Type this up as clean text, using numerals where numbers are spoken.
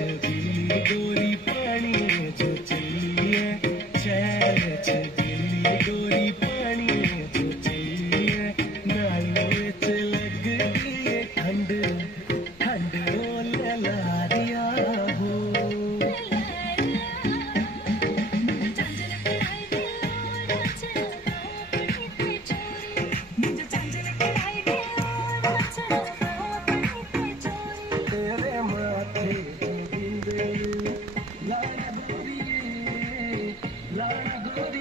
दिल्ली गोरी पानी जो चली है, शहर च दिल्ली गोरी पानी जो चली है, नालों विच लगदी है ठंड, ठंड ओ लहरिया हो। तेरे माथे की बिंदी लाना गोरी, लाना गोरी।